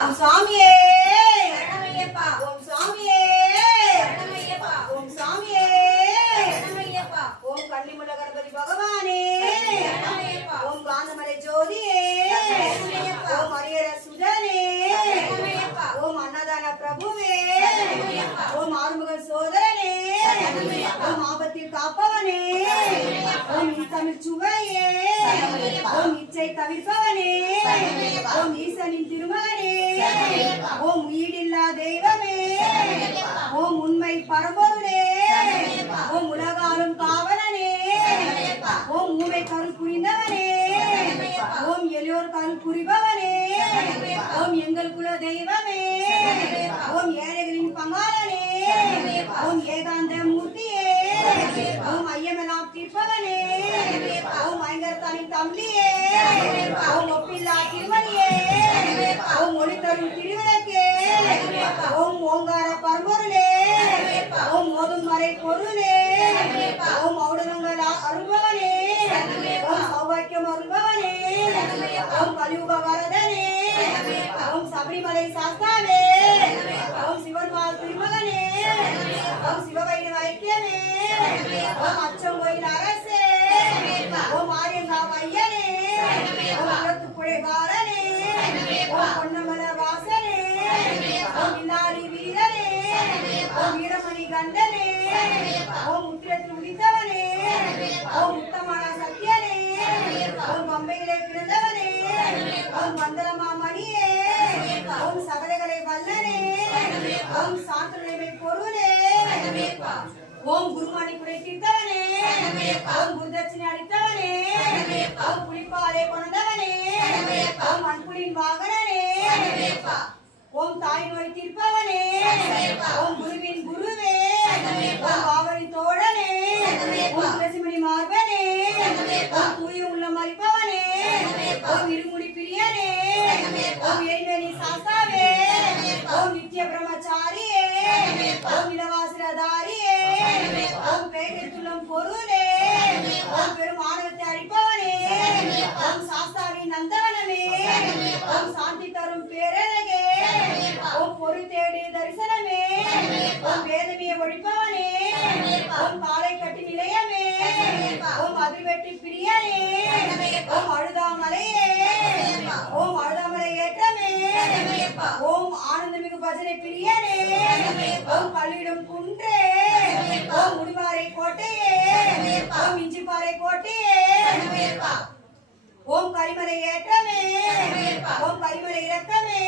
சாமியே சரணமையப்பா. ஓம் சாமியே சரணமையப்பா. ஓம் சாமியே சரணமையப்பா. ஓம் கன்னிமுள்ள கணபதி பகவானே சரணமையப்பா. ஓம் காந்தமலை ஜோதியே சரணமையப்பா. ஓம் ஹரியர சுதனே சரணமையப்பா. ஓம் அன்னதான பிரபுவே சரணமையப்பா. ஓம் ஆறுமுக சோதரனே சரணமையப்பா. ஓம் ஆபத்தில் காப்பவனே சரணமையப்பா. ஓம் தமிழ் சுவையே சரணமையப்பா. ஓம் இச்சை தவிர்ப்பவனே சரணமையப்பா. ஓம் ஈசனின் திருமகனே சரணமையப்பா. ஓம் ஈடில்லா தெய்வமே சரணமையப்பா. ஓம் உண்மை பரம்பொருளே சரணமையப்பா. ஓம் உலகாலும் காவலனே சரணமையப்பா. ஓம் ஊமை கருள் புரிந்தவனே சரணமையப்பா. ஓம் எளியோர் கருள் புரிபவனே சரணமையப்பா. ஓம் எங்கள் குல தெய்வமே சரணமையப்பா. ஓம் ஏழைகளின் பங்காளனே சரணமையப்பா. ஓம் ஏகாந்த மூர்த்தியே சரணமையப்பா. ஓம் ஐயமெல்லாம் தீர்ப்பவனே சரணமையப்பா. ஓம் ஐங்கரத்தானின் தம்பியே சரணமையப்பா. ஓம் ஒப்பில்லா திருமணியே சரணமையப்பா. ஓம் ஒளி தரும் திருவிளக்கே சரணமையப்பா. ஓம் ஓங்கார பரம்பொருளே சரணமையப்பா. ஓம் மோதும் மறை பொருளே சரணமையப்பா. ஓம் ஔடனங்கள் அருள்பவனே சரணமையப்பா. ஓம் சௌபாக்கியம் அருள்பவனே சரணமையப்பா. ஓம் கலியுக வரதனே சரணமையப்பா. ஓம் சபரிமலை சாஸ்தாவே சரணமையப்பா. ஓம் சிவன்மால் திருமகனே சரணமையப்பா. ஓம் சிவவைணவ ஐக்கியமே சரணமையப்பா. ஓம் அச்சங்கோயில் அரசே சரணமையப்பா. ஓம் ஆரியங்காவ் ஐயனே சரணமையப்பா. ஓம் இலத்துப்புழைகாரனே சரணமையப்பா. ஓம் பொன்னமல வாசனே சரணமையப்பா. ஓம் இல்லாரி வீரனே சரணமையப்பா. ஓம் வீரமணி கண்டனே சரணமையப்பா. ஓம் முத்திரத்தில் உதித்தவனே சரணமையப்பா. ஓம் உத்தமன சத்தியனே சரணமையப்பா. ஓம் பம்பையிலே பிறந்தவனே சரணமையப்பா. ஓம் வந்தனமா மணியே சரணமையப்பா. ஓம் சகலகலை வல்லனே சரணமையப்பா. ஓம் சாந்தநிலைமை பொருளே சரணமையப்பா. ஓம் குருமணி குறை தீர்த்தவனே சரணமையப்பா. ஓம் குருதட்சணை அளித்தவனே சரணமையப்பா. ஓம் புலிப்பாலை கொண்டவனே சரணமையப்பா. ஓம் அன்புலின் வாகனனே சரணமையப்பா. ஓம் தாய் நோய் தீர்ப்பவனே சரணமையப்பா. ஓம் குருவின் குருவே சரணமையப்பா. ஓம் பாவரின் தோழனே சரணமையப்பா. ஓம் துளசிமணி மார்பனே சரணமையப்பா. ஓம் தூய உள்ளம் அளிப்பவனே சரணமையப்பா. ஓம் இருமுடி பிரியனே சரணமையப்பா. ஓம் எரிமணி சாஸ்தாவே சரணமையப்பா. ஓம் நித்ய பிரம்மச்சாரியே சரணமையப்பா. ஓம் நிலவாசிரதாரியே சரணமையப்பா. ஓம் பேய்த்துள்ளம் பொருளே சரணமையப்பா. ஓம் பெரும் ஆணவத்தை அழிப்பவனே சரணமையப்பா. ஓம் சாஸ்தாவின் நந்தவனமே சரணமையப்பா. ஓம் சாந்தி தரும் பேரழகே சரணமையப்பா. ஓம் பொருள் தேடி தரிசனமே சரணமையப்பா. ஓம் வேதமையை ஒழிப்பவனே சரணமையப்பா. ஓம் காலை கட்டி நிலையமே சரணமையப்பா. ஓம் அதிர்வெட்டி பிரியனே சரணமையப்பா. ஓம் அழுதாமலையே சரணமையப்பா. ஓம் அழுதாமலை ஏற்றமே சரணமையப்பா. ஓம் ஆனந்தமிகு பஜனை பிரியனே சரணமையப்பா. ஓம் பள்ளியிடும் குன்றே சரணமையப்பா. ஓம் முடிவாரை கோட்டையே சரணமையப்பா. ஓம் இஞ்சிப்பாறை கோட்டையே சரணமையப்பா. ஓம் கரிமலை ஏற்றமே சரணமையப்பா. ஓம் கரிமலை இறக்கமே